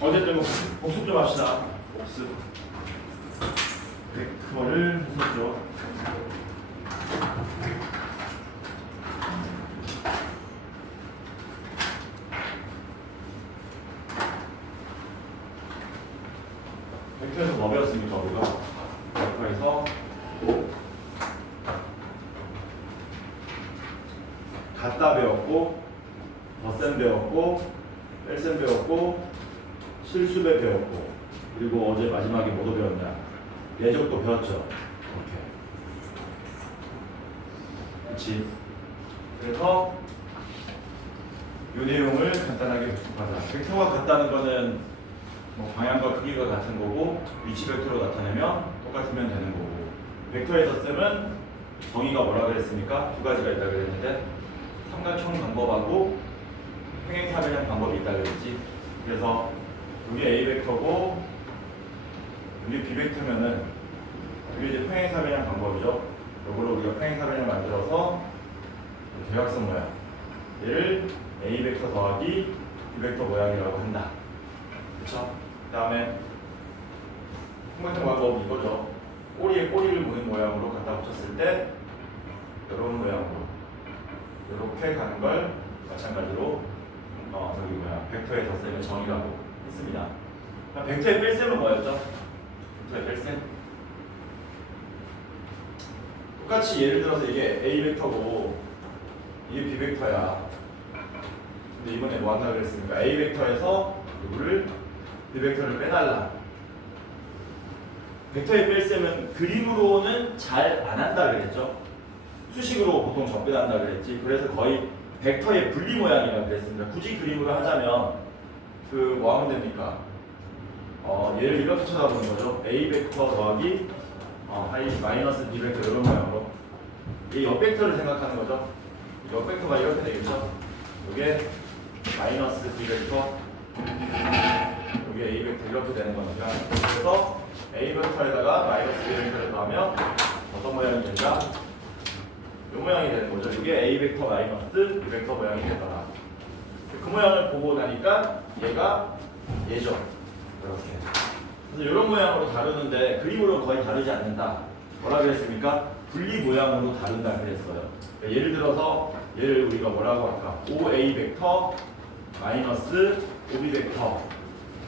어쨌든 복습 좀 합시다. 복습. 벡터를 했었죠. 벡터에서 뭐 배웠습니까 우리가? 벡터에서 갖다 배웠고, 덧셈 배웠고, 뺄셈 배웠고, 실수배 배웠고, 그리고 어제 마지막에 뭐도 배웠냐? 내적도 배웠죠. 이렇게. 그렇지. 그래서 이 내용을 간단하게 복습하자. 벡터가 같다는 거는 뭐 방향과 크기가 같은 거고, 위치 벡터로 나타내면 똑같으면 되는 거고, 벡터의 덧셈은 정의가 뭐라 그랬습니까? 두 가지가 있다 그랬는데 삼각형 방법하고 평행사변형 방법이 있다 그랬지. 그래서 이게 A 벡터고 이게 B 벡터면은 이게 이제 평행사변형 방법이죠. 이걸로 우리가 평행사변형 만들어서 대각선 모양 얘를 A 벡터 더하기 B 벡터 모양이라고 한다. 그렇죠? 그다음에 삼각형 방법이 이거죠. 꼬리에 꼬리를 무는 모양으로 갖다 붙였을 때 이런 모양으로 이렇게 가는 걸 마찬가지로 저기 벡터의 덧셈을 정의라고 했습니다. 벡터의 뺄셈은 뭐였죠? 벡터의 뺄셈. 똑같이 예를 들어서 이게 A 벡터고 이게 B 벡터야. 근데 이번에 뭐 한다 그랬습니까? A 벡터에서 이거를 B 벡터를 빼달라. 벡터의 뺄셈은 그림으로는 잘 안 한다 그랬죠. 수식으로 보통 접근한다 그랬지. 그래서 거의 벡터의 분리 모양이라고 그랬습니다. 굳이 그림으로 하자면 뭐 하면 됩니까? 얘를 이렇게 쳐다보는 거죠. A 벡터 더하기 마이너스 B 벡터 이런 모양으로 이 옆벡터를 생각하는 거죠. 옆벡터가 이렇게 되겠죠. 이게 마이너스 B 벡터, 이게 A 벡터 이렇게 되는 겁니다. 그래서 A 벡터에다가 마이너스 B 벡터를 더하면 어떤 모양이 된다? 이 모양이 되는 거죠. 이게 A 벡터 마이너스 B 벡터 모양이 되더라. 그 모양을 보고 나니까 얘가 얘죠. 이렇게. 그래서 이런 모양으로 다루는데 그림으로 거의 다르지 않는다. 뭐라 그랬습니까? 분리 모양으로 다룬다 그랬어요. 그러니까 예를 들어서 얘를 우리가 뭐라고 할까? OA 벡터 마이너스 OB 벡터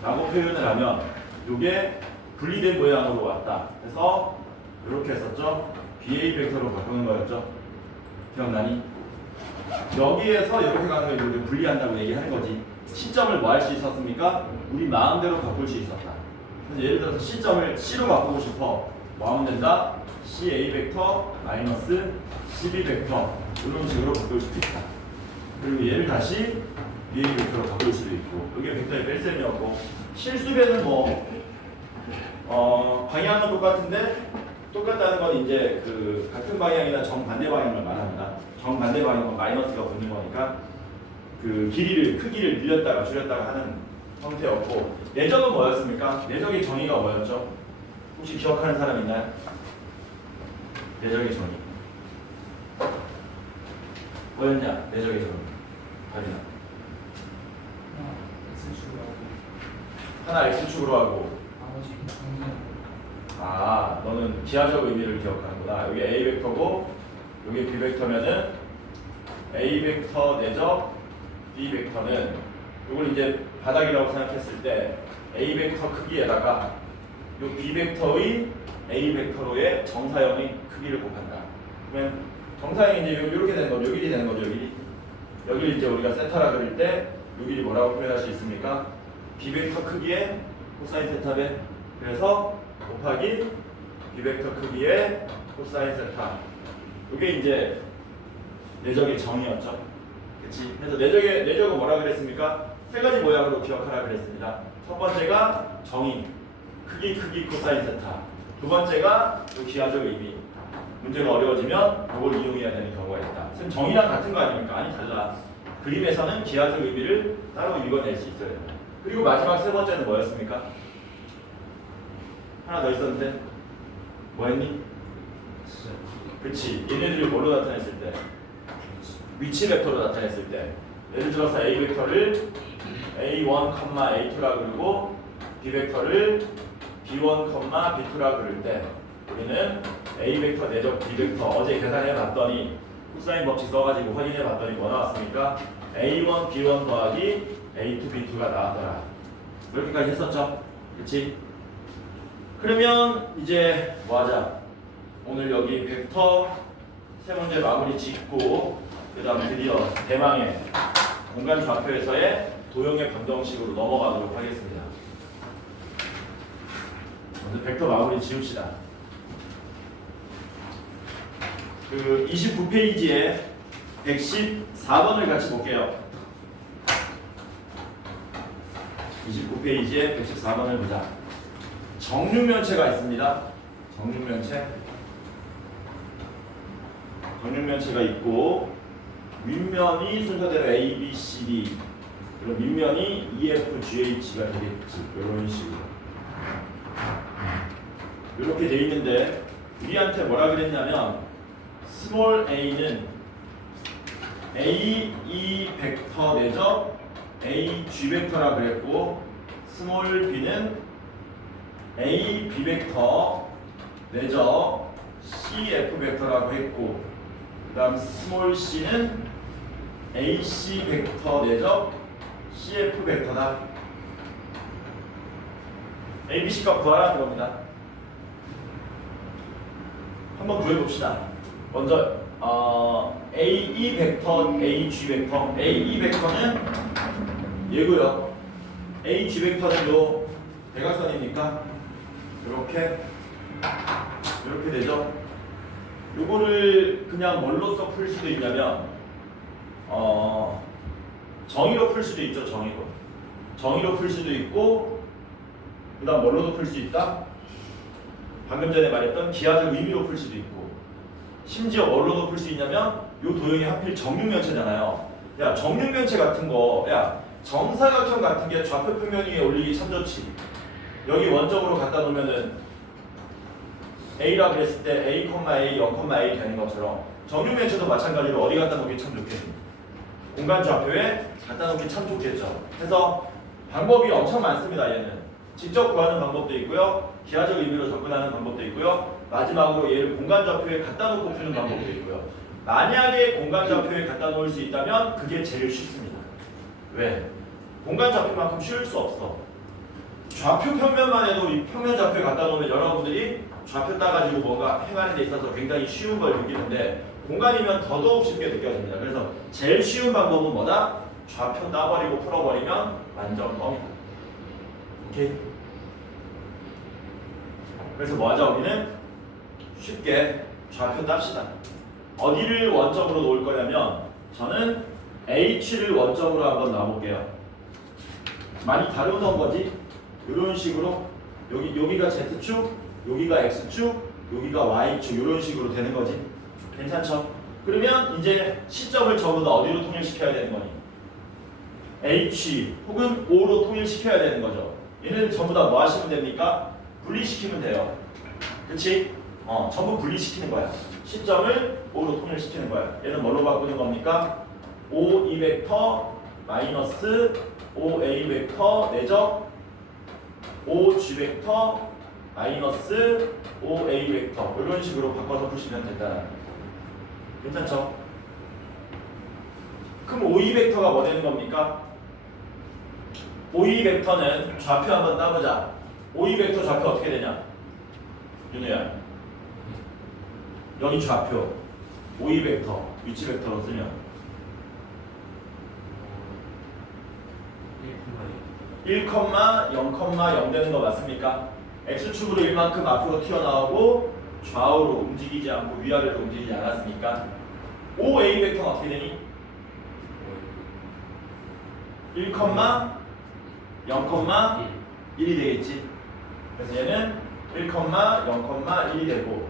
라고 표현을 하면 이게 분리된 모양으로 왔다. 그래서 이렇게 했었죠. BA 벡터로 바꾸는 거였죠. 기억나니? 여기에서 이렇게 가는 걸 우리가 분리한다고 얘기하는 거지. 시점을 뭐 할 수 있었습니까? 우리 마음대로 바꿀 수 있었다. 그래서 예를 들어서 시점을 C로 바꾸고 싶어. 뭐 하면 된다? CA 벡터 마이너스 CB 벡터 이런 식으로 바꿀 수도 있다. 그리고 얘를 다시 BA 벡터로 바꿀 수도 있고, 이게 벡터의 뺄셈이었고, 실수배는 방향은 똑같은데 똑같다는 건 이제 같은 방향이나 정반대 방향을 말합니다. 정반대 방향은 마이너스가 붙는 거니까 크기를 늘렸다가 줄였다가 하는 형태였고, 내적은 뭐였습니까? 내적의 정의가 뭐였죠? 혹시 기억하는 사람 있나요? 내적의 정의 뭐였냐? 내적의 정의 가리나 하나 X축으로 하고 너는 기하적 의미를 기억하는구나. 여기 A 벡터고 여기 B 벡터면은 A 벡터 내적 B 벡터는 이걸 이제 바닥이라고 생각했을 때 A 벡터 크기에다가 이 B 벡터의 A 벡터로의 정사형의 크기를 곱한다. 그러면 정사형이 이제 이렇게 되는 거죠. 요 길이 되는 거죠. 여기를 이제 우리가 세타라 그릴 때 요 길이 뭐라고 표현할 수 있습니까? B 벡터 크기의 코사인 세타배. 그래서 곱하기 B 벡터 크기의 코사인 세타. 이게 이제 내적의 정의였죠. 그렇지? 그래서 내적은 뭐라 그랬습니까? 세 가지 모양으로 기억하라 그랬습니다. 첫 번째가 정의, 크기 코사인 세타. 두 번째가 기하적 의미. 문제가 어려워지면 이걸 이용해야 되는 경우가 있다. 선생님 정의랑 같은 거 아닙니까? 아니 달라. 그림에서는 기하적 의미를 따로 읽어낼 수 있어야 된다. 그리고 마지막 세 번째는 뭐였습니까? 하나 더 있었는데 뭐였니? 그치. 얘네들이 뭘로 나타냈을 때? 위치 벡터로 나타냈을 때 예를 들어서 A 벡터를 A1, A2라 그리고 B 벡터를 B1, B2라 그릴 때 우리는 A 벡터 내적 B 벡터 어제 계산해 봤더니 코사인 법칙 써가지고 확인해 봤더니 뭐 나왔습니까? A1, B1 더하기 A2, B2가 나왔더라. 이렇게까지 했었죠? 그치? 그러면 이제 뭐 하자? 오늘 여기 벡터 세 문제 마무리 짓고 그 다음 드디어 대망의 공간 좌표에서의 도형의 방정식으로 넘어가도록 하겠습니다. 먼저 벡터 마무리 지읍시다. 그 29페이지에 114번을 같이 볼게요. 29페이지에 114번을 보자. 정육면체가 있습니다. 정육면체가 있고 윗면이 순서대로 A, B, C, D 그리고 밑면이 E, F, G, H가 되겠지. 이런 식으로 이렇게 돼 있는데 우리한테 뭐라 그랬냐면 스몰 a는 A, E 벡터 내적 A, G 벡터라 그랬고 스몰 b는 A, B 벡터 내적 C, F 벡터라고 했고 그 다음 스몰 c는 A, C 벡터 내적 C, F 벡터다. A, B, C 값 구하라는 겁니다. 한번 구해봅시다. 먼저 AE 벡터, AG 벡터, AE 벡터는 얘고요. AG 벡터는 요 대각선이니까 이렇게 되죠. 요거를 그냥 뭘로써 풀 수도 있냐면 정의로 풀 수도 있죠. 정의로 풀 수도 있고 그 다음 뭘로도 풀 수 있다. 방금 전에 말했던 기하적 의미로 풀 수도 있고 심지어 뭘로도 풀 수 있냐면 요 도형이 하필 정육면체잖아요. 야 정육면체 같은 거 야 정사각형 같은 게 좌표 평면 위에 올리기 참 좋지. 여기 원점으로 갖다 놓으면은 A라 그랬을 때 A, A, 0, A 되는 것처럼 정육면체도 마찬가지로 어디 갖다 놓기 참 좋겠니? 공간 좌표에 갖다 놓기 참 좋겠죠. 그래서 방법이 엄청 많습니다. 얘는 직접 구하는 방법도 있고요. 기하적 의미로 접근하는 방법도 있고요. 마지막으로 얘를 공간 좌표에 갖다 놓고 푸는 방법도 있고요. 만약에 공간 좌표에 갖다 놓을 수 있다면 그게 제일 쉽습니다. 왜? 공간 좌표만큼 쉬울 수 없어. 좌표 평면만 해도 이 평면 좌표에 갖다 놓으면 여러분들이 좌표 따가지고 뭔가 행하는 데 있어서 굉장히 쉬운 걸 느끼는데 공간이면 더더욱 쉽게 느껴집니다. 그래서 제일 쉬운 방법은 뭐다? 좌표 따버리고 풀어버리면 완전 뻥이다. 오케이? 그래서 뭐하자 우리는 쉽게 좌표 땁시다. 어디를 원점으로 놓을 거냐면 저는 H를 원점으로 한번 놔볼게요. 많이 다루던 거지? 이런 식으로 여기가 Z축, 여기가 X축, 여기가 Y축 이런 식으로 되는 거지. 괜찮죠? 그러면 이제 시점을 전부 다 어디로 통일시켜야 되는 거니? H 혹은 O로 통일시켜야 되는 거죠. 얘는 전부 다 뭐 하시면 됩니까? 분리시키면 돼요. 그치? 전부 분리시키는 거야. 시점을 O로 통일시키는 거야. 얘는 뭘로 바꾸는 겁니까? OE 벡터 마이너스 OA 벡터 내적 OG 벡터 마이너스 OA 벡터 이런 식으로 바꿔서 푸시면 된다. 괜찮죠? 그럼 OE 벡터가 뭐 되는 겁니까? OE 벡터는 좌표 한번 따보자. OE 벡터 좌표 어떻게 되냐? 윤우야 여기 좌표 OE 벡터 위치 벡터로 쓰면 1, 0,0 되는 거 맞습니까? X축으로 1만큼 앞으로 튀어나오고 좌우로 움직이지 않고 위아래로 움직이지 않았습니까? OA 벡터는 어떻게 되니? 1, 0,1이 되겠지. 그래서 얘는 1, 0,1이 되고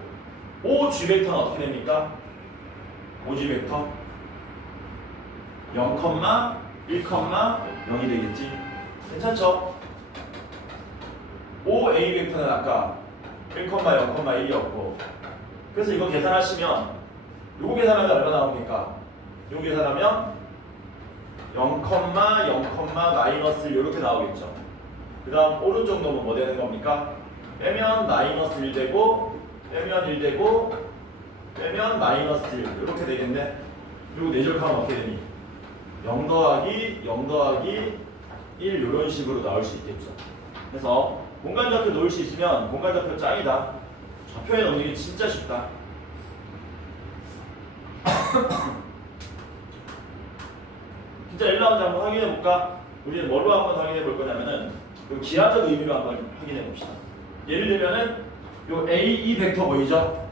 OG 벡터는 어떻게 됩니까? OG 벡터 0,1,0이 되겠지. 괜찮죠? OA 벡터는 아까 1,0,1이었고 그래서 이거 계산하시면 요거 계산하면 얼마 나옵니까? 요 계산하면 0, 0, 마이너스 이렇게 나오겠죠. 그 다음 오른쪽 놈은 뭐 되는 겁니까? 빼면 마이너스 1 되고 빼면 1 되고 빼면 마이너스 1 이렇게 되겠네. 그리고 내절하면 어떻게 되니? 0 더하기 0 더하기 1 이런 식으로 나올 수 있겠죠. 그래서 공간좌표 놓을 수 있으면 공간좌표 짱이다. 좌표에 넣는 게 진짜 쉽다. 진짜 1라운드 한번 확인해 볼까? 우리는 뭘로 한번 확인해 볼 거냐면은 그 기하적 의미로 한번 확인해 봅시다. 예를 들면은 요 AE 벡터 보이죠?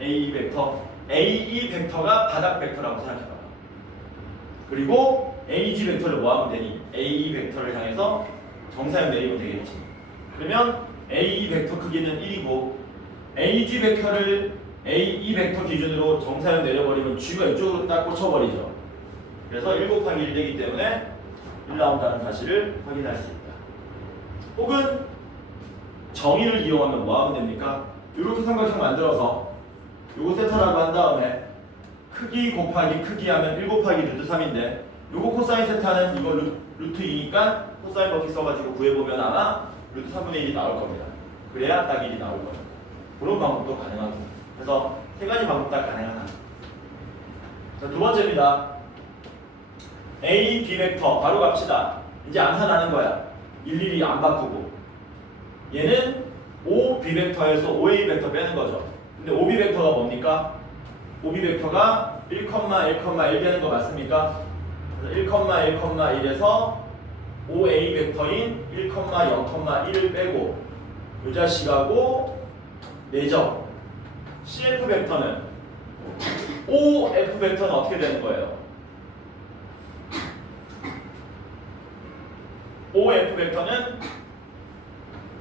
AE 벡터. AE 벡터가 바닥 벡터라고 생각해봐. 그리고 AG 벡터를 뭐 하면 되니? AE 벡터를 향해서 정사형 내리면 되겠지. 그러면 AE 벡터 크기는 1이고 AG 벡터를 AE 벡터 기준으로 정사형 내려버리면 G가 이쪽으로 딱 꽂혀버리죠. 그래서 1 곱하기 1 되기 때문에 1 나온다는 사실을 확인할 수 있다. 혹은 정의를 이용하면 뭐 하면 됩니까? 이렇게 삼각형 만들어서 요거 세타라고 한 다음에 크기 곱하기 크기 하면 1 곱하기 루트 3인데 요거 코사인 세타는 이거 루트 2니까 코사인 버킷 써가지고 구해보면 아마 루트 3분의 1이 나올 겁니다. 그래야 딱 1이 나올 겁니다. 그런 방법도 가능하고 그래서 세 가지 방법 다 가능하다. 자, 두 번째입니다. A, B 벡터 바로 갑시다. 이제 암산하는 거야. 일일이 안 바꾸고 얘는 O, B 벡터에서 OA 벡터 빼는 거죠. 근데 OB 벡터가 뭡니까? OB 벡터가 1, 1, 1 되는 거 맞습니까? 그래서 1, 1에서 OA 벡터인 1, 0, 1을 빼고 이 자식하고 내죠. CF 벡터는 OF 벡터는 어떻게 되는 거예요? OF 벡터는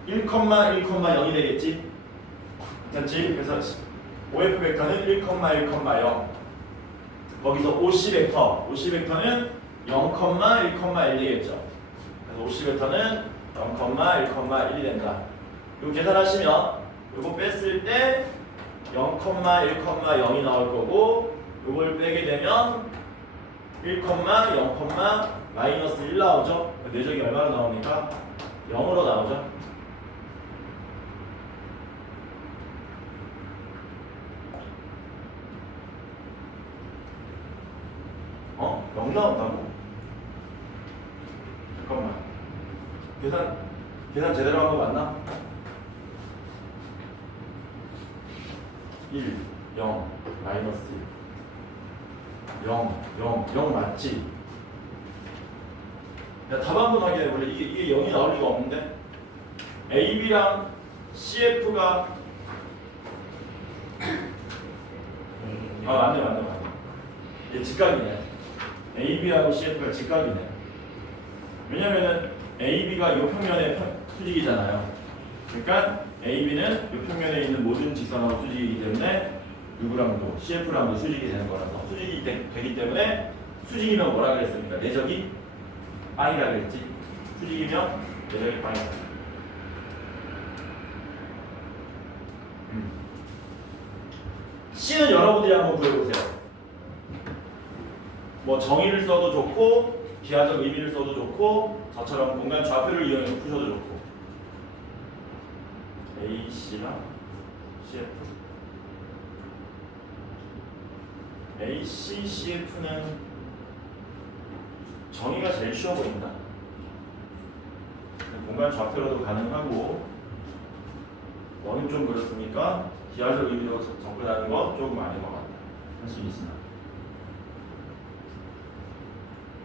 1, 0이 되겠지? 됐지? 그래서 OF 벡터는 1, 0 거기서 OC 벡터는 0, 1, 1 되겠죠. 그래서 OC 벡터는 0, 1, 1이 된다. 이거 계산하시면 이거 뺐을 때 0, 1, 0이 나올 거고 이걸 빼게 되면 1, 0, 마이너스 1 나오죠. 내적이 얼마로 나옵니까? 0으로 나오죠. 어? 0 나온다고? 잠깐만. 계산 제대로 한 거 맞나? 1, 0, 마이너스 1. 0 맞지? 야, 답 한번 확인해 볼래? 이게 0이 나올 리가 없는데? AB랑 CF가 맞네. 얘 직각이네. AB하고 CF가 직각이네. 왜냐면은 AB가 이 평면의 수직이잖아요. 그러니까 AB는 이 평면에 있는 모든 직선하고 수직이기 때문에 누구랑도 CF랑도 수직이 되는 거라서 수직이 되기 때문에 수직이면 뭐라 그랬습니까? 내적이 빵이라 그랬지. 수직이면 내적이 빵이다. C는 여러분들이 한번 구해보세요. 뭐 정의를 써도 좋고 기하적 의미를 써도 좋고 저처럼 공간 좌표를 이용해서 푸셔도 좋고 A, C랑 CF A, C, CF는 정의가 제일 쉬워 보인다. 공간 좌표로도 가능하고 너는 좀 그렇습니까? 기하적 의미로 접근하는 건 조금 아닌 것 같다. 할 수 있으나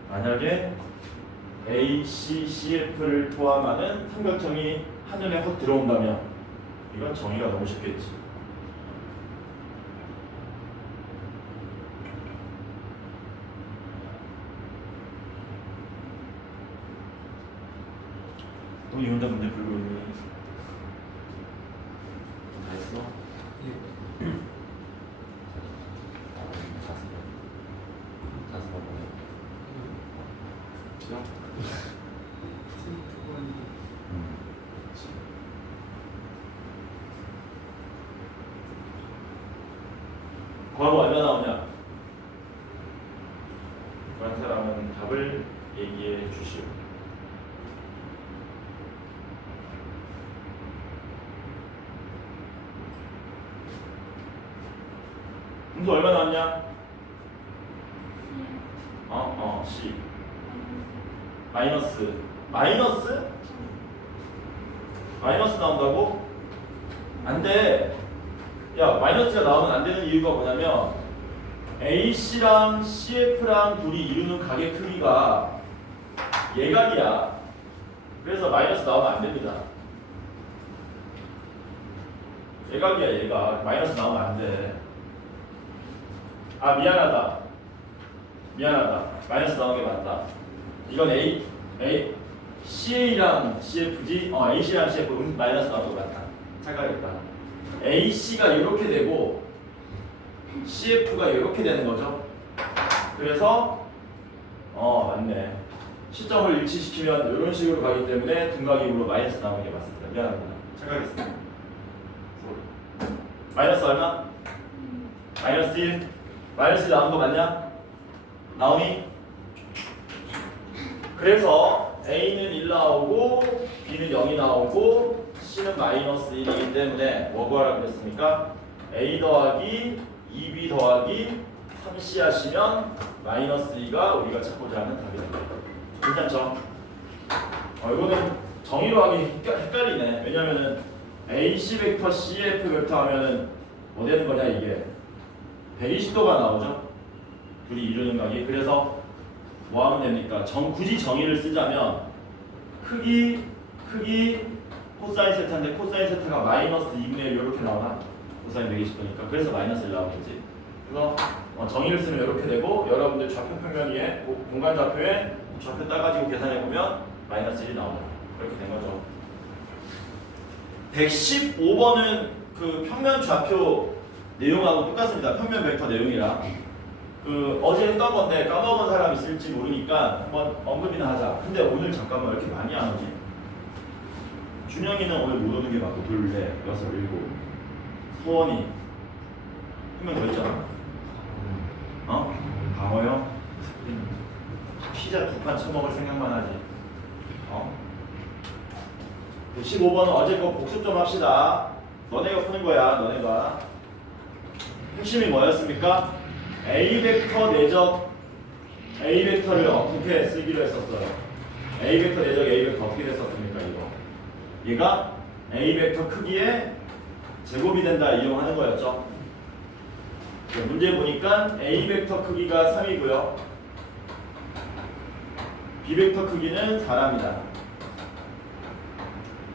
만약에 A, C, CF를 포함하는 삼각형이 한눈에 확 들어온다면 이건 정의가 너무 쉽겠지. 또 이 혼자 문제 풀고 있니? 다 했어? 자습 한번 과거 얼마 나오냐? 그런 사람은 답을 얘기해 주시오. 분수 얼마 나왔냐? C. 마이너스. 마이너스 나온다고? 안 돼. 야, 마이너스가 나오면 안 되는 이유가 뭐냐면 AC랑 CF랑 둘이 이루는 각의 크기가 예각이야. 그래서 마이너스 나오면 안 됩니다. 예각이야, 예각. 마이너스 나오면 안 돼. 아, 미안하다. 마이너스 나오는 게 맞다. 이건 CA랑 CF지? AC랑 CF 마이너스 나오는 거 맞다. 착각했다. AC가 이렇게 되고 CF가 이렇게 되는 거죠. 그래서 맞네. 시점을 일치시키면 이런 식으로 가기 때문에 둔각이으로 마이너스 나오는 게 맞습니다. 미안합니다. 착각했습니다. 마이너스 얼마? 마이너스 1. 마이너스 1 나오는 거 맞냐? 나오니? 그래서 A는 1 나오고 B는 0이 나오고 C는 마이너스 1이기 때문에 뭐 구하라 그랬습니까? A 더하기 2B 더하기 3C 하시면 마이너스 2가 우리가 찾고자 하는 답이다. 괜찮죠? 이거는 정의로 하기 헷갈리네. 왜냐면은 AC 벡터 CF 벡터 하면은 뭐 되는 거냐 이게 120도가 나오죠? 둘이 이루는 각이. 그래서 뭐 하면 됩니까? 굳이 정의를 쓰자면 크기 코사인 세타인데 코사인 세타가 마이너스 2분의 1 이렇게 나오나? 코사인 120도니까. 그래서 마이너스 1 나오겠지. 그래서 정의를 쓰면 이렇게 되고 여러분들 좌표 평면 위에 공간 좌표에 좌표 따가지고 계산해 보면 마이너스 1이 나오더라. 이렇게 된 거죠. 115번은 그 평면 좌표 내용하고 똑같습니다. 평면 벡터 내용이랑. 어제 했던 건데 까먹은 사람 있을지 모르니까 한번 언급이나 하자. 근데 오늘 잠깐만 왜 이렇게 많이 안 오지? 준영이는 오늘 못 오는 게 맞고 둘, 넷, 여섯, 일곱. 소원이 한 명 더 있잖아. 강호영? 피자 2판 처먹을 생각만 하지. 15번은 어제 거 복습 좀 합시다. 너네가 푸는 거야, 너네가. 핵심이 뭐였습니까? A 벡터 내적 A 벡터를 어떻게 쓰기로 했었어요? A 벡터 내적 A 벡터 어떻게 됐었습니까? 얘가 A 벡터 크기의 제곱이 된다 이용하는 거였죠. 문제 보니까 A 벡터 크기가 3이고요. B 벡터 크기는 4랍니다.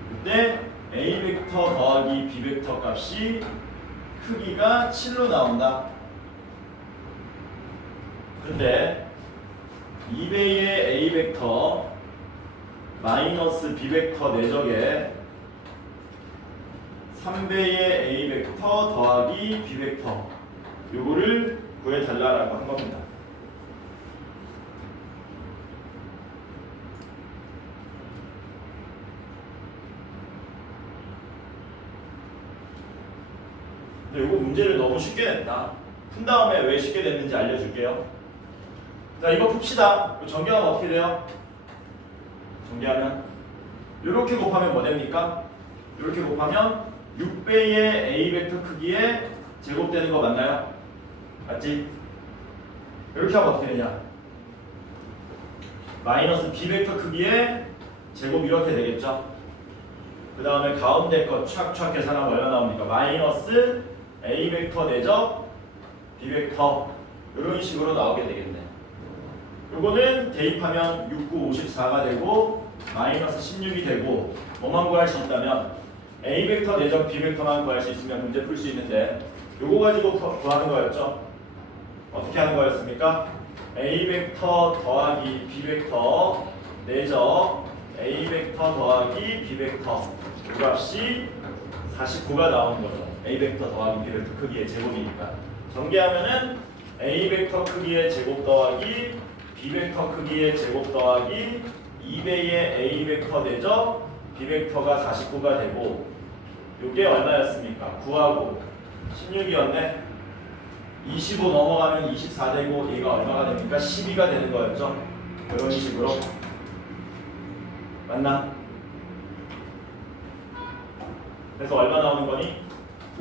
그때 A 벡터 더하기 B 벡터 값이 크기가 7로 나온다. 근데 2배의 A 벡터 마이너스 B 벡터 내적에 3배의 A 벡터 더하기 B 벡터 요거를 구해달라고 한 겁니다. 근데 요거 문제를 너무 쉽게 냈다. 푼 다음에 왜 쉽게 냈는지 알려줄게요. 자, 이거 풉시다. 전개하면 어떻게 돼요? 전개하면 이렇게 곱하면 뭐 됩니까? 이렇게 곱하면 6배의 A 벡터 크기에 제곱되는 거 맞나요? 맞지? 이렇게 하면 어떻게 되냐? 마이너스 B 벡터 크기에 제곱 이렇게 되겠죠? 그 다음에 가운데 거 촥촥 계산하면 얼마 나옵니까? 마이너스 A 벡터 내적 B 벡터 이런 식으로 나오게 되겠네. 요거는 대입하면 6, 9, 54가 되고 마이너스 16이 되고 뭐만 구할 수 있다면 A 벡터 내적 B 벡터만 구할 수 있으면 문제 풀 수 있는데 요거 가지고 구하는 거였죠. 어떻게 하는 거였습니까? A 벡터 더하기 B 벡터 내적 A 벡터 더하기 B 벡터 이 값이 49가 나오는 거죠. A 벡터 더하기 B 벡터 크기의 제곱이니까 전개하면은 A 벡터 크기의 제곱 더하기 B 벡터 크기의 제곱 더하기 2배의 A 벡터 내적 B 벡터가 49가 되고 요게 얼마였습니까? 9하고 16이었네. 25 넘어가면 24 되고 얘가 얼마가 됩니까? 12가 되는 거였죠. 이런 식으로. 맞나? 그래서 얼마 나오는 거니?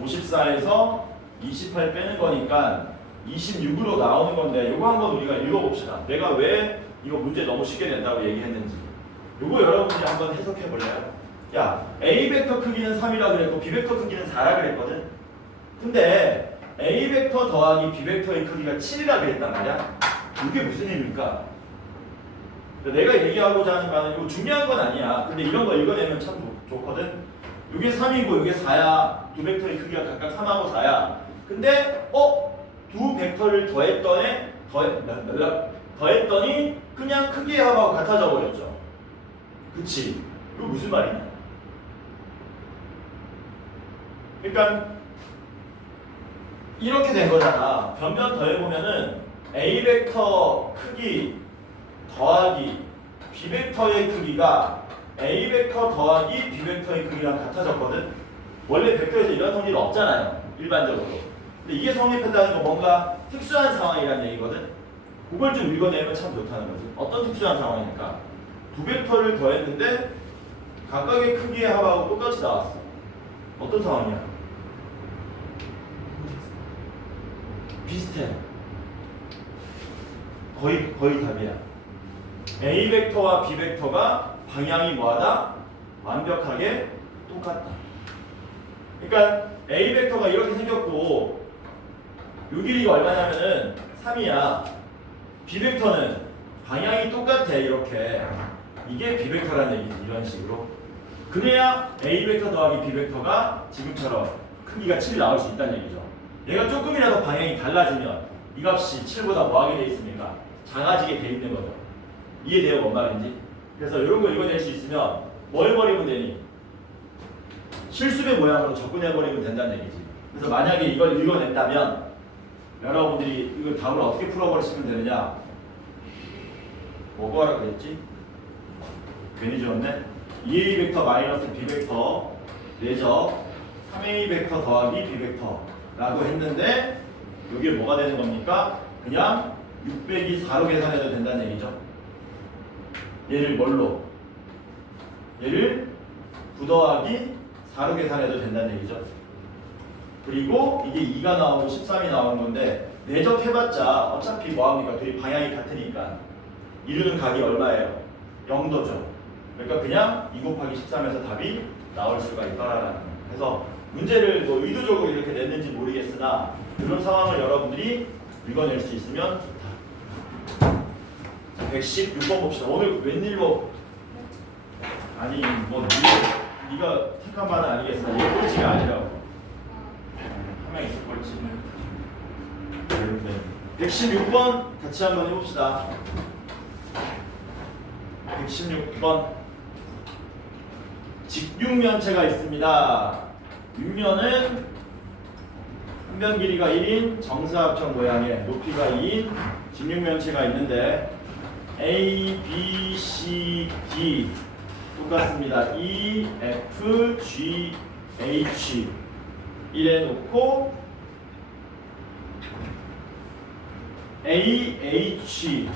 54에서 28 빼는 거니까 26으로 나오는 건데 이거 한번 우리가 읽어봅시다. 내가 왜 이거 문제 너무 쉽게 낸다고 얘기했는지. 이거 여러분들이 한번 해석해 볼래요? 야, A 벡터 크기는 3이라 그랬고 B 벡터 크기는 4라 그랬거든. 근데 A 벡터 더하기 B 벡터의 크기가 7이라 그랬단 말이야. 이게 무슨 의미입니까? 내가 얘기하고자 하는 바는 이거 중요한 건 아니야. 근데 이런 거 읽어내면 참 좋거든. 이게 3이고 이게 4야. 두 벡터의 크기가 각각 3하고 4야. 근데 두 벡터를 더했더니 그냥 크기의 합하고 같아져 버렸죠. 그치? 이거 무슨 말이냐? 그러니까 이렇게 된 거잖아. 변변 더해보면은 A 벡터 크기 더하기 B 벡터의 크기가 A 벡터 더하기 B 벡터의 크기랑 같아졌거든. 원래 벡터에서 이런 성질 없잖아요. 일반적으로. 근데 이게 성립한다는 건 뭔가 특수한 상황이라는 얘기거든. 그걸 좀 읽어내면 참 좋다는 거지. 어떤 특수한 상황이니까 두 벡터를 더했는데 각각의 크기의 합하고 똑같이 나왔어. 어떤 상황이야? 비슷해. 거의 답이야. A 벡터와 B 벡터가 방향이 뭐하다? 완벽하게 똑같다. 그러니까 A 벡터가 이렇게 생겼고 요 길이가 얼마냐면은 3이야. B 벡터는 방향이 똑같아. 이렇게. 이게 B 벡터라는 얘기지. 이런 식으로. 그래야 A 벡터 더하기 B 벡터가 지금처럼 크기가 7이 나올 수 있다는 얘기죠. 얘가 조금이라도 방향이 달라지면 이 값이 7보다 뭐하게 돼 있습니까? 작아지게 돼 있는 거죠. 이해돼요? 뭔 말인지? 그래서 이런 거 읽어낼 수 있으면 뭐 해버리면 되니? 실수배 모양으로 접근해버리면 된다는 얘기지. 그래서 만약에 이걸 읽어낸다면 여러분들이 이걸 답을 어떻게 풀어버리시면 되느냐? 뭐고 하라 그랬지? 괜히 지웠네? 2A 벡터 마이너스 B 벡터 내적 3A 벡터 더하기 B 벡터라고 했는데 이게 뭐가 되는 겁니까? 그냥 600이 4로 계산해도 된다는 얘기죠. 얘를 뭘로? 얘를 9 더하기 4로 계산해도 된다는 얘기죠. 그리고 이게 2가 나오고 13이 나오는 건데 내적해봤자 어차피 뭐합니까? 둘이 방향이 같으니까 이루는 각이 얼마예요? 0도죠. 그러니까 그냥 2 곱하기 13에서 답이 나올 수가 있다라는 거예요. 그래서 문제를 뭐 의도적으로 이렇게 냈는지 모르겠으나 이런 상황을 여러분들이 읽어낼 수 있으면 좋다. 116번 봅시다. 오늘 웬일로 아니 뭐 네가 택한 바는 아니겠어. 이게 꼴찌가 아니라고. 한 명 있을 꼴찌. 116번 같이 한번 해봅시다. 116번 직육면체가 있습니다. 육면은 한 변 길이가 1인 정사각형 모양의 높이가 2인 직육면체가 있는데 A, B, C, D 똑같습니다. E, F, G, H 이래 놓고 A, H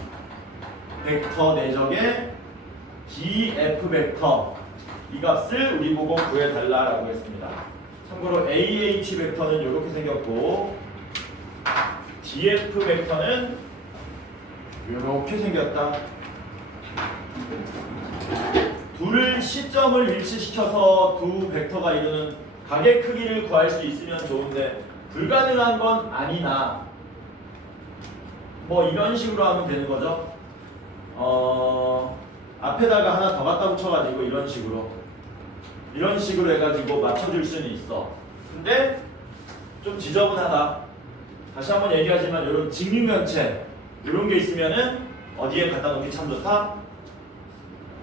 벡터 내적의 D, F 벡터 이 값을 우리 보고 구해달라라고 했습니다. 참고로 AH 벡터는 이렇게 생겼고 DF 벡터는 이렇게 생겼다. 둘을 시점을 일치시켜서 두 벡터가 이루는 각의 크기를 구할 수 있으면 좋은데 불가능한 건 아니나 뭐 이런 식으로 하면 되는 거죠. 앞에다가 하나 더 갖다 붙여가지고 이런 식으로 해가지고 맞춰줄 수는 있어. 근데 좀 지저분하다. 다시 한번 얘기하지만 이런 직육면체 이런 게 있으면은 어디에 갖다 놓기 참 좋다?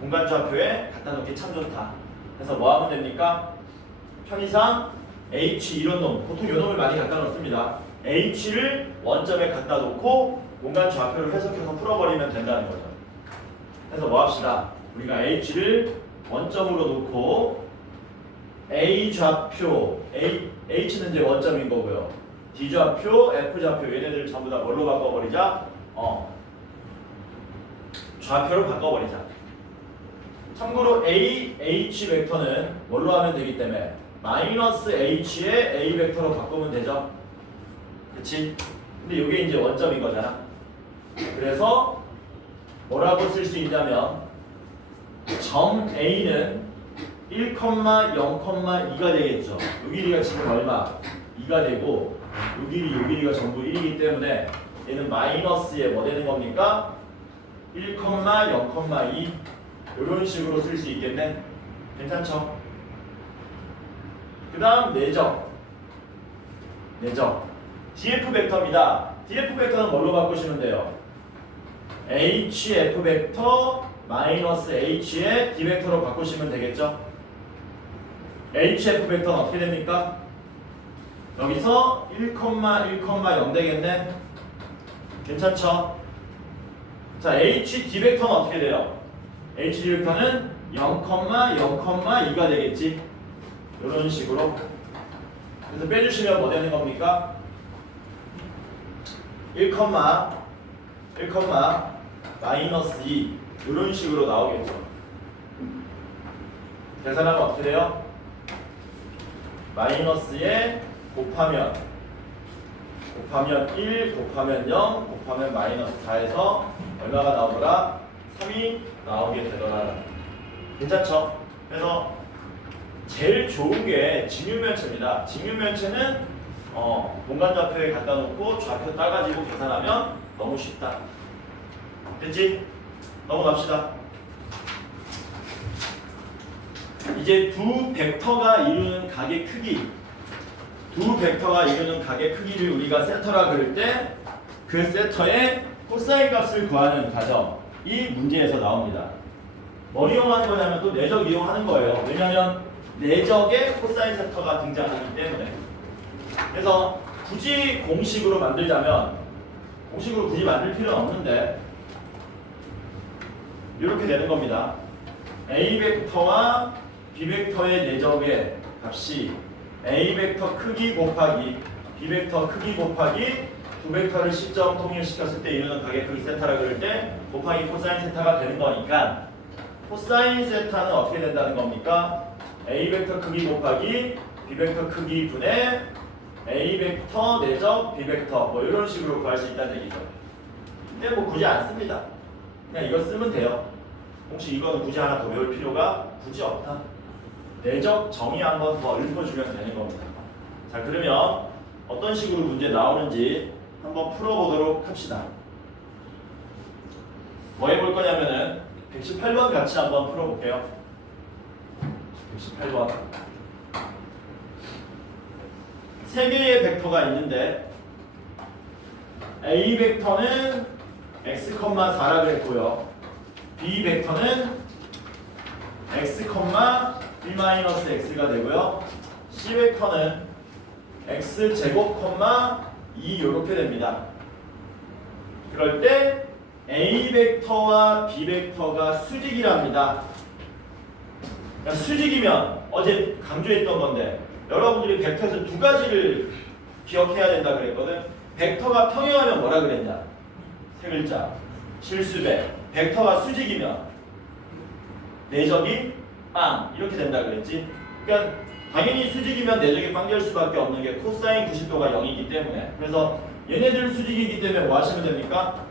공간좌표에 갖다 놓기 참 좋다. 그래서 뭐 하면 됩니까? 편의상 H 이런 놈, 보통 이런 놈을 많이 갖다 놓습니다. H를 원점에 갖다 놓고 공간좌표를 해석해서 풀어버리면 된다는 거죠. 그래서 뭐 합시다? 우리가 H를 원점으로 놓고 A 좌표, H는 이제 원점인 거고요. D좌표, F좌표 얘네들 전부 다 뭘로 바꿔버리자? 좌표로 바꿔버리자. 참고로 A, H 벡터는 뭘로 하면 되기 때문에 마이너스 H에 A 벡터로 바꾸면 되죠. 그치? 근데 이게 이제 원점인 거잖아. 그래서 뭐라고 쓸 수 있냐면 점 A는 1,0,2가 되겠죠. 요 길이가 지금 얼마? 2가 되고 요 길이가 전부 1이기 때문에 얘는 마이너스에 뭐 되는 겁니까? 1,0,2 이런 식으로 쓸 수 있겠네. 괜찮죠? 그 다음 내적 DF 벡터입니다. DF 벡터는 뭘로 바꾸시면 돼요? HF 벡터 마이너스 H에 D 벡터로 바꾸시면 되겠죠? HF 벡터는 어떻게 됩니까? 여기서 1,0 되겠네? 괜찮죠? 자, HD 벡터는 어떻게 돼요? HD 벡터는 0,0,2가 되겠지? 이런 식으로. 그래서 빼주시면 뭐 되는 겁니까? 1, 마이너스 2 이런 식으로 나오겠죠. 계산하면 어떻게 돼요? 마이너스에 곱하면 1, 곱하면 0, 곱하면 마이너스 4에서 얼마가 나오더라? 3이 나오게 되더라. 괜찮죠? 그래서 제일 좋은 게 직육면체입니다. 직육면체는 공간좌표에 갖다 놓고 좌표 따가지고 계산하면 너무 쉽다. 됐지? 넘어갑시다. 이제 두 벡터가 이루는 각의 크기, 크기를 우리가 세터라 그럴 때 그 세터의 코사인 값을 구하는 과정이 문제에서 나옵니다. 뭘 이용하는 거냐면 또 내적 이용하는 거예요. 왜냐하면 내적에 코사인 세터가 등장하기 때문에. 그래서 굳이 공식으로 만들자면 공식으로 굳이 만들 필요는 없는데 이렇게 되는 겁니다. A 벡터와 B 벡터의 내적의 값이 A 벡터 크기 곱하기 B 벡터 크기 곱하기 두 벡터를 시점 통일시켰을 때 이루는 각의 크기 세타라 그럴 때 곱하기 코사인 세타가 되는 거니까 코사인 세타는 어떻게 된다는 겁니까? A 벡터 크기 곱하기 B 벡터 크기 분의 A 벡터 내적 B 벡터 뭐 이런 식으로 구할 수 있다는 얘기죠. 근데 뭐 굳이 안 씁니다. 그냥 이거 쓰면 돼요. 혹시 이거는 굳이 하나 더 외울 필요가 굳이 없다. 내적 정의 한번 더 읊어주면 되는 겁니다. 자, 그러면 어떤 식으로 문제 나오는지 한번 풀어보도록 합시다. 뭐 해볼 거냐면은 118번 같이 한번 풀어볼게요. 118번. 세 개의 벡터가 있는데 A 벡터는 x, 4라 그랬고요. B 벡터는 x, 1-x가 되고요. C 벡터는 x 제곱, 2 이렇게 됩니다. 그럴 때 A 벡터와 B 벡터가 수직이랍니다. 그러니까 수직이면 어제 강조했던 건데 여러분들이 벡터에서 두 가지를 기억해야 된다 그랬거든. 벡터가 평행하면 뭐라 그랬냐? 세 글자. 실수배. 벡터가 수직이면 내적이 빵 이렇게 된다 그랬지. 그러니까 당연히 수직이면 내적이 빵 될 수밖에 없는 게 코사인 90도가 0이기 때문에. 그래서 얘네들 수직이기 때문에 뭐 하시면 됩니까?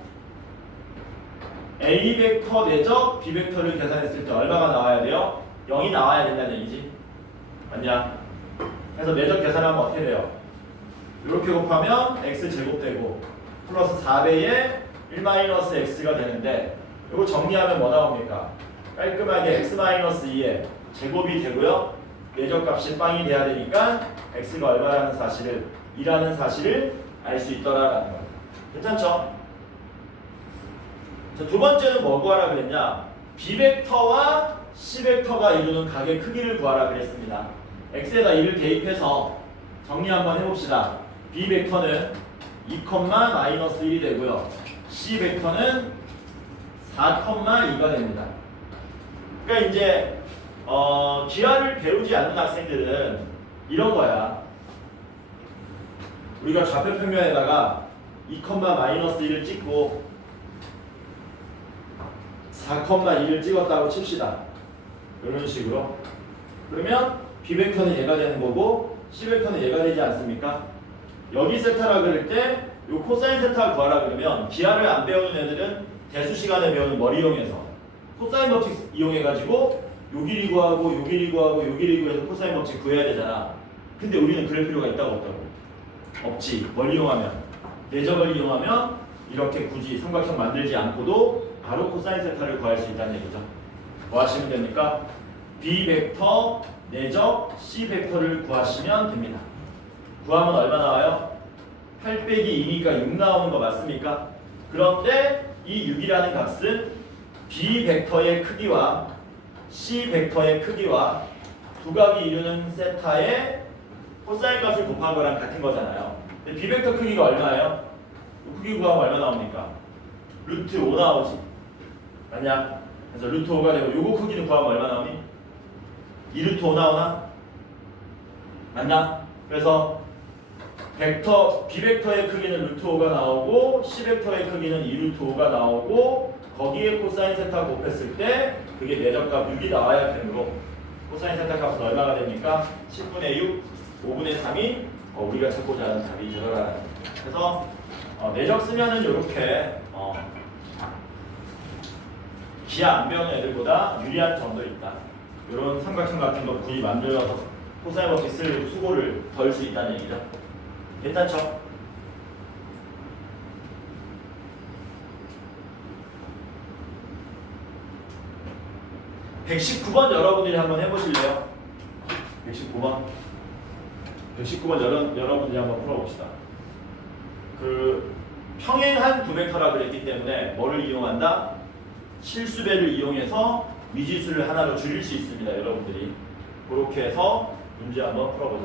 A 벡터 내적 B 벡터를 계산했을 때 얼마가 나와야 돼요? 0이 나와야 된다는 얘기지. 맞냐? 그래서 내적 계산하면 어떻게 돼요? 이렇게 곱하면 x 제곱되고 플러스 4배에 1-x가 되는데 이거 정리하면 뭐 나옵니까? 깔끔하게 x-2에 제곱이 되고요. 내적 값이 빵이 돼야 되니까 x가 얼마라는 사실을 2라는 사실을 알 수 있더라라는 거예요. 괜찮죠? 자, 두 번째는 뭐 구하라 그랬냐? B 벡터와 C 벡터가 이루는 각의 크기를 구하라 그랬습니다. x에다 2를 대입해서 정리 한번 해봅시다. B 벡터는 2,-1이 되고요. C 벡터는 4,2가 됩니다. 그러니까 이제 기하를 배우지 않는 학생들은 이런 거야. 우리가 좌표 평면에다가 2,-1을 찍고 4,2를 찍었다고 칩시다. 이런 식으로. 그러면 B벡터는 얘가 되는 거고 C벡터는 얘가 되지 않습니까? 여기 세타라 그럴 때 요 코사인 세타 구하라 그러면 기하를 안 배우는 애들은 대수 시간에 배우는 머리 이용해서 코사인 법칙 이용해가지고 요 길이 구하고 요 길이 구하고 요 길이 구해서 코사인 법칙 구해야 되잖아. 근데 우리는 그럴 필요가 있다고 없다고? 없지. 뭘 이용하면? 내적을 이용하면 이렇게 굳이 삼각형 만들지 않고도 바로 코사인 세타를 구할 수 있다는 얘기죠. 뭐 하시면 됩니까? B벡터 내적 C벡터를 구하시면 됩니다. 구하면 얼마 나와요? 8 빼기 2니까 6 나오는 거 맞습니까? 그런데 이 6이라는 값은 B벡터의 크기와 C벡터의 크기와 두각이 이루는 세타의 코사인 값을 곱한 거랑 같은 거잖아요. 근데 B벡터 크기가 얼마예요? 크기 구하면 얼마 나옵니까? 루트 5 나오지. 맞냐? 그래서 루트 5가 되고 요거 크기는 구하면 얼마 나오니? 2루트 5 나오나? 맞나? 그래서 B벡터의 크기는 루트 5가 나오고 C벡터의 크기는 2루트 5가 나오고 거기에 코사인 세타 곱했을 때 그게 내적값 6이 나와야 되므로 코사인 세타 값은 얼마가 됩니까? 10분의 6, 5분의 3이 우리가 찾고자 하는 답이죠. 그래서 내적 쓰면은 이렇게 기하 안 배우는 애들보다 유리한 점도 있다. 이런 삼각형 같은 거 굳이 만들어서 코사인 법칙 쓸 수고를 덜 수 있다는 얘기죠. 괜찮죠? (119번) 여러분들이 한번 해보실래요? 119번 여러분들이 한번 풀어봅시다. 그 평행한 두 벡터라 그랬기 때문에 뭐를 이용한다? 실수배를 이용해서 미지수를 하나로 줄일 수 있습니다. 여러분들이 그렇게 해서 문제 한번 풀어보자.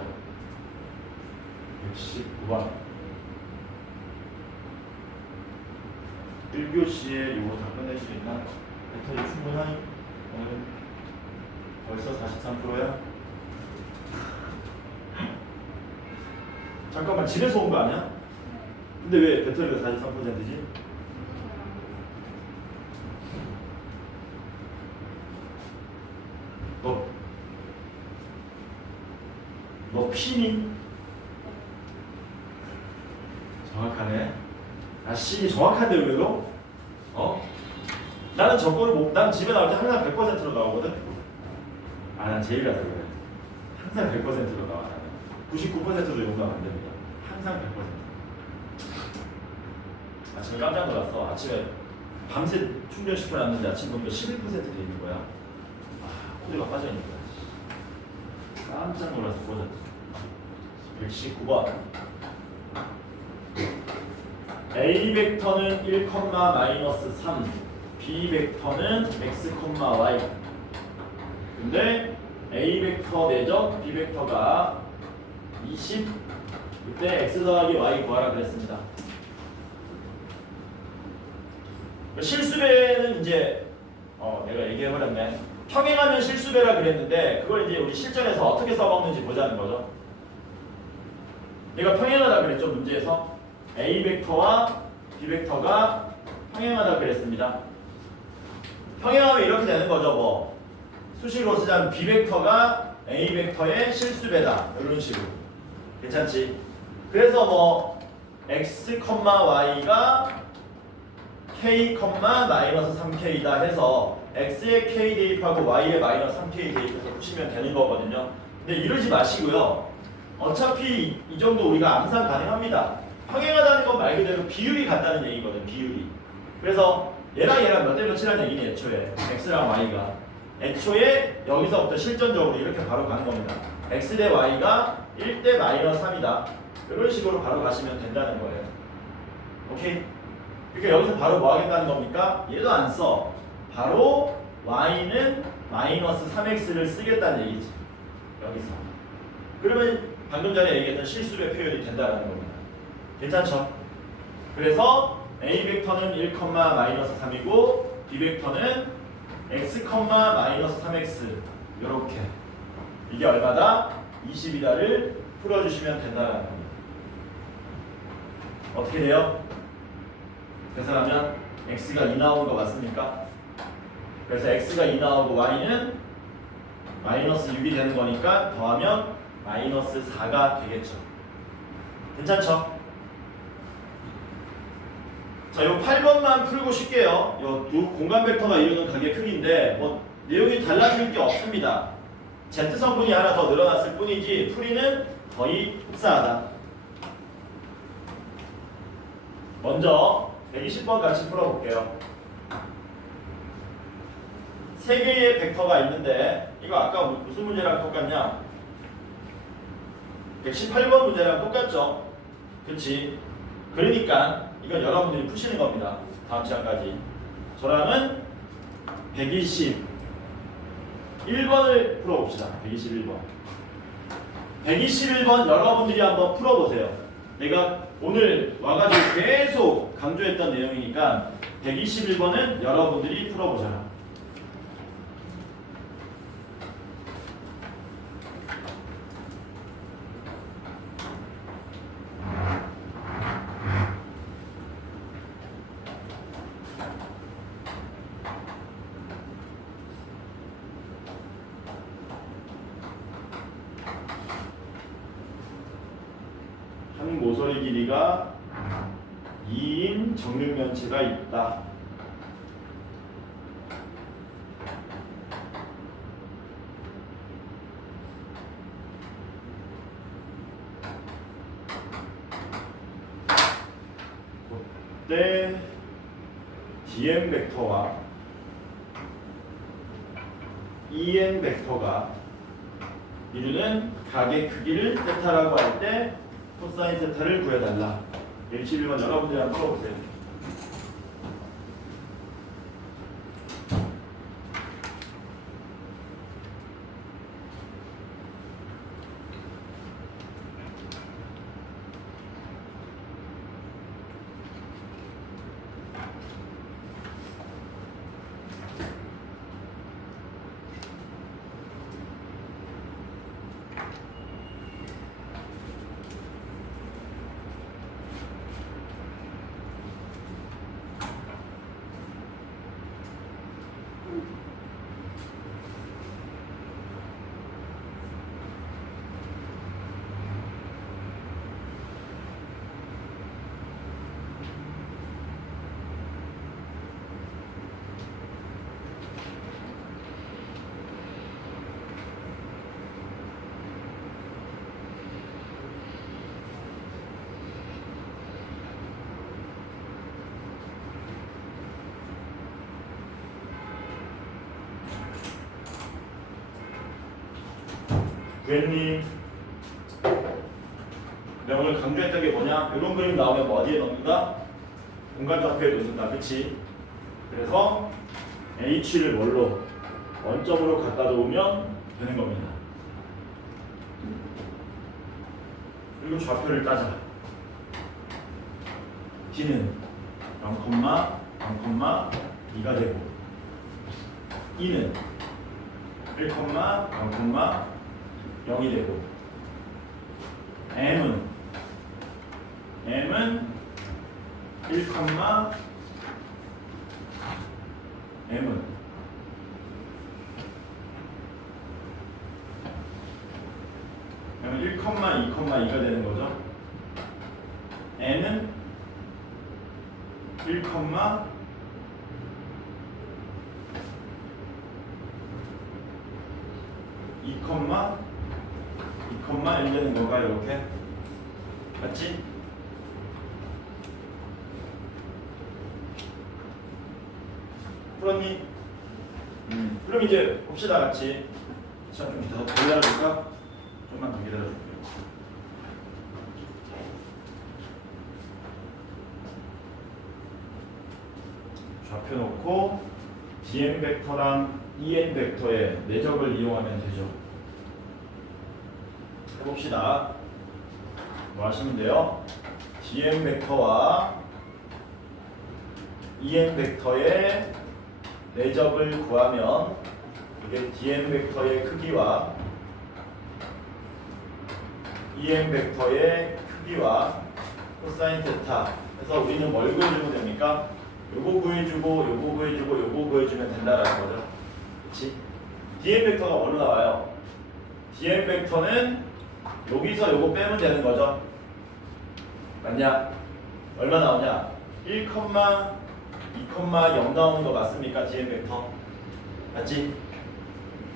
119번 1교시에 이거 다 끝낼 수 있나? 배터리 충분하니? 오늘 벌써 43%야? 잠깐만 집에서 온 거 아니야? 근데 왜 배터리가 43%지? 너 P니? 정확하네. 아, C 정확한데 의외로? 나는 저거를 난 집에 나올 때 항상 100%로 나오거든. 난 제일 가서 그래. 항상 100%로 나와. 나는 99%도 용납 안 됩니다. 항상 100%. 아침에 깜짝 놀랐어. 아침에 밤새 충전시켜놨는데 아침 보니까 11% 돼 있는 거야. 코드가 빠져 있는 거야. 깜짝 놀라서 보자. 119번. A벡터는 1,-3, B벡터는 x, y. 근데 A벡터 내적 B벡터가 20, 이때 x 더하기 y 구하라 그랬습니다. 실수배는 이제 내가 얘기해버렸네. 평행하면 실수배라 그랬는데 그걸 이제 우리 실전에서 어떻게 써먹는지 보자는 거죠. 얘가 평행하다 그랬죠. 문제에서 A벡터와 B벡터가 평행하다 그랬습니다. 평행하면 이렇게 되는 거죠. 뭐 수식으로 쓰자면 B벡터가 A벡터의 실수배다. 이런 식으로. 괜찮지? 그래서 뭐 x, y가 k,-3k이다 해서 x에 k 대입하고 y에 -3k 대입해서 푸시면 되는 거거든요. 근데 이러지 마시고요. 어차피 이 정도 우리가 암산 가능합니다. 평행하다는 건 말 그대로 비율이 같다는 얘기거든. 비율이. 그래서 얘랑 몇 대 몇이라는 얘기는 애초에 x랑 y가 애초에 여기서부터 실전적으로 이렇게 바로 가는 겁니다. x 대 y가 1대 -3이다. 이런 식으로 바로 가시면 된다는 거예요. 오케이? 그러니까 여기서 바로 뭐 하겠다는 겁니까? 얘도 안 써. 바로 y는 -3x를 쓰겠다는 얘기지. 여기서. 그러면 방금 전에 얘기했던 실수배 표현이 된다는 겁니다. 괜찮죠? 그래서 A벡터는 1,-3이고 B벡터는 x, -3x 이렇게 이게 얼마다? 20이다를 풀어주시면 된다는 겁니다. 어떻게 돼요? 계산하면 x가 2 나오는 거 맞습니까? 그래서 x가 2 나오고 y는 마이너스 6이 되는 거니까 더하면 마이너스 4가 되겠죠. 괜찮죠? 자, 요 8번만 풀고 쉽게요. 요 두 공간 벡터가 이루는 각의 크기인데 뭐 내용이 달라질 게 없습니다. Z 성분이 하나 더 늘어났을 뿐이지 풀이는 거의 흡사하다. 먼저 120번 같이 풀어볼게요. 세 개의 벡터가 있는데 이거 아까 무슨 문제랑 똑같냐? 118번 문제랑 똑같죠? 그치? 그러니까 이건 여러분들이 푸시는 겁니다. 다음 시간까지. 저랑은 121번을 풀어봅시다. 121번. 121번 여러분들이 한번 풀어보세요. 내가 오늘 와가지고 계속 강조했던 내용이니까 121번은 여러분들이 풀어보잖아. 한 모서리 길이가 2인 정육면체가 있다. 그때 dm 벡터와 en 벡터가 이루는 각의 크기를 세타라고 할 때 코사인 세타를 구해달라. 111번 여러분들이 한번 풀어보세요. 구했니? 내가 오늘 강조했던 게 뭐냐? 이런 그림 나오면 뭐 어디에 넣는다? 공간 좌표에 놓는다. 그치? 그래서 H를 뭘로? 원점으로 갖다 놓으면 되는 겁니다. 그리고 좌표를 따자. D는 0,0,2가 되고 E는 1,0,0이 되고 M은 1, M은 1,2,2가 되는 거죠. N은 1, 2,1 되는 거가 이렇게 맞지? 풀었니? 그럼 이제 봅시다 같이. 자, 좀 더 기다려줄까? 좀만 더 기다려줄게요. 좌표 놓고 dm 벡터랑 en 벡터의 내적을 이용하면 되죠. 해봅시다. 뭐 하시면 돼요? dm 벡터와 en 벡터의 내적을 구하면 이게 dm 벡터의 크기와 en 벡터의 크기와 코사인 테타. 그래서 우리는 뭘 구해주면 됩니까? 요거 구해주고 요거 구해주고 요거 구해주면 된다라는 거죠. 그렇지? dn 벡터가 뭘로 나와요? dn 벡터는 여기서 요거 빼면 되는 거죠. 맞냐? 얼마 나오냐? 1, 2, 0 나오는 거 맞습니까? dn 벡터. 맞지?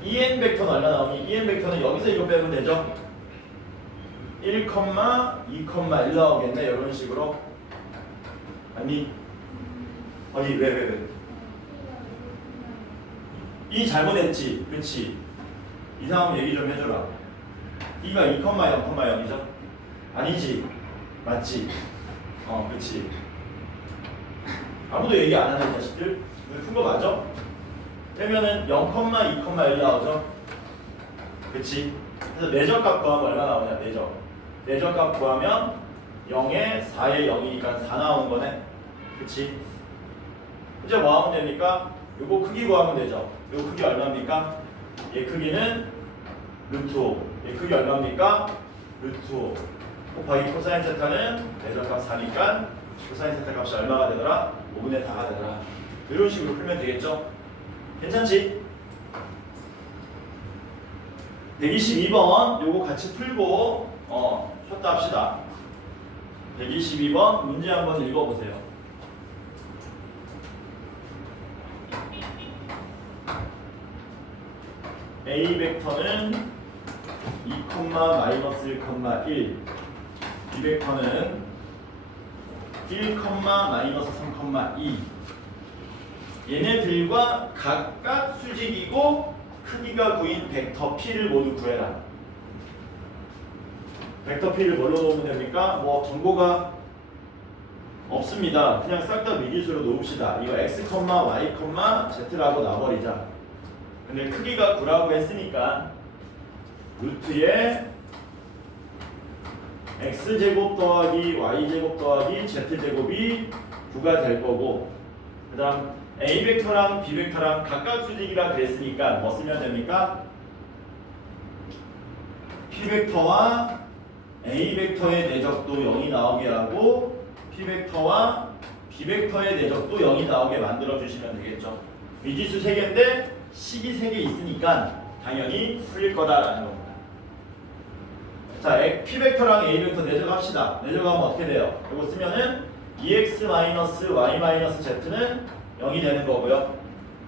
en 벡터는 얼마 나오니? en 벡터는 여기서 이거 빼면 되죠? 1, 2, 1 나오겠네. 이런 식으로. 아니 어디 왜? 이 잘못했지. 그치? 이상하면 얘기 좀 해줘라. 이가 2, 0,0이죠? 아니지. 맞지? 그치. 아무도 얘기 안 하는 자식들? 푼 거 맞아? 빼면은 0,2,1 나오죠? 그치? 그래서 내적값 구하면 얼마 나오냐? 내적값 구하면 0에 4에 0이니까 4 나오는 거네. 그치? 이제 뭐 하면 됩니까? 요거 크기 구하면 되죠. 요거 크기 얼마입니까? 얘 크기는 루트 5. 얘 크기 얼마입니까? 루트 5. 곱하기 코사인 세타는 내적값 4니까 코사인 세타 값이 얼마가 되더라? 5분의 4가 되더라. 이런 식으로 풀면 되겠죠? 괜찮지? 122번 요거 같이 풀고 쉬었다 합시다. 122번 문제 한번 읽어보세요. A 벡터는 2, 마이너스 1, 1. B 벡터는 1, 마이너스 3, 2. 얘네들과 각각 수직이고 크기가 9인 벡터 P를 모두 구해라. 벡터 P를 뭘로 놓으면 됩니까? 뭐 정보가 없습니다. 그냥 싹 다 미지수로 놓읍시다. 이거 x, y, z라고 놔버리자. 근데 크기가 9라고 했으니까 루트에 x제곱 더하기 y제곱 더하기 z제곱이 9가 될 거고, 그 다음 a 벡터랑 b 벡터랑 각각 수직이라 그랬으니까 뭐 쓰면 됩니까? p 벡터와 a 벡터의 내적도 0이 나오게 하고 p 벡터와 b 벡터의 내적도 0이 나오게 만들어 주시면 되겠죠. 미지수 3개인데 식이 3개 있으니까 당연히 풀릴 거다라는 겁니다. 자, p 벡터랑 a 벡터 내적합시다. 내적하면 어떻게 돼요? 이거 쓰면은 2x-y-z는 0이 되는 거고요.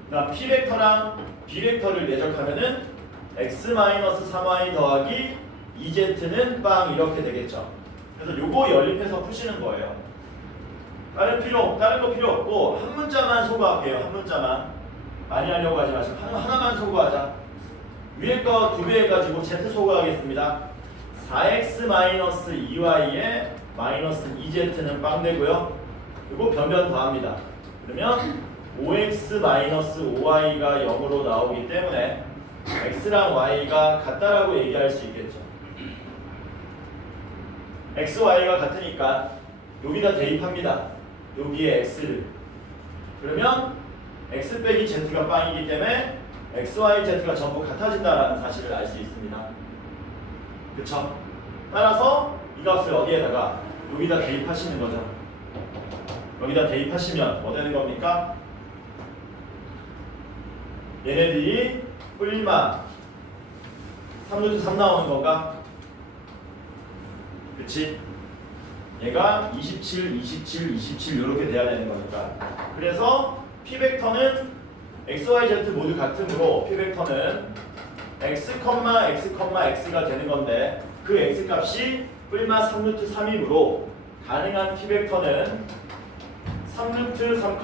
그다음 p 벡터랑 b 벡터를 내적하면은 x-3y 더하기 2z는 빵 이렇게 되겠죠. 그래서 요거 연립해서 푸시는 거예요. 다른 거 필요 없고 한 문자만 소거할게요. 한 문자만. 많이 하려고 하지 마시고 하나만 소거하자. 위에 거 2배 해가지고 z 소거하겠습니다. 4x-2y에 마이너스 2z는 빵 되고요. 그리고 변변 더합니다. 그러면 5x-5y가 0으로 나오기 때문에 x랑 y가 같다라고 얘기할 수 있겠죠. x, y가 같으니까 여기다 대입합니다. 여기에 x를. 그러면 x 빼기 z가 빵이기 때문에 x, y, z가 전부 같아진다라는 사실을 알 수 있습니다. 그쵸? 따라서 이 값을 어디에다가 여기다 대입하시는 거죠. 여기다 대입하시면 뭐 되는 겁니까? 얘네들이 뿔마 3루트 3 나오는 건가? 그치? 얘가 27, 27, 27 이렇게 돼야 되는 거니까. 그래서 p 벡터는 x, y, z 모두 같으므로 p 벡터는 x, x가 되는 건데 그 x 값이 뿔마 3루트 3이므로 가능한 p 벡터는 3루트 3,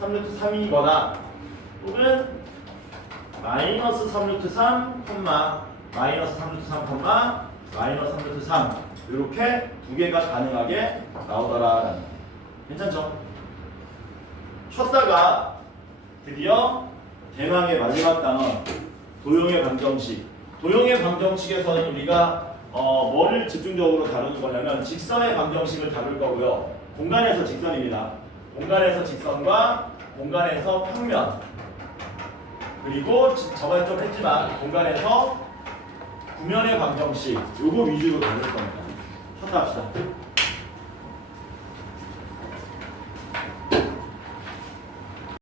3루트 3이거나 혹은 마이너스 3루트 3, 마이너스 3루트 3, 마이너스 3루트 3 이렇게 두 개가 가능하게 나오더라. 괜찮죠? 쉬었다가 드디어 대망의 마지막 단원 도형의 방정식. 도형의 방정식에서는 우리가 뭐를 집중적으로 다루는 거냐면 직선의 방정식을 다룰 거고요. 공간에서 직선입니다. 공간에서 직선과 공간에서 평면, 그리고 저번에 좀 했지만 공간에서 구면의 방정식 요거 위주로 다룰 겁니다. 한다 합시다.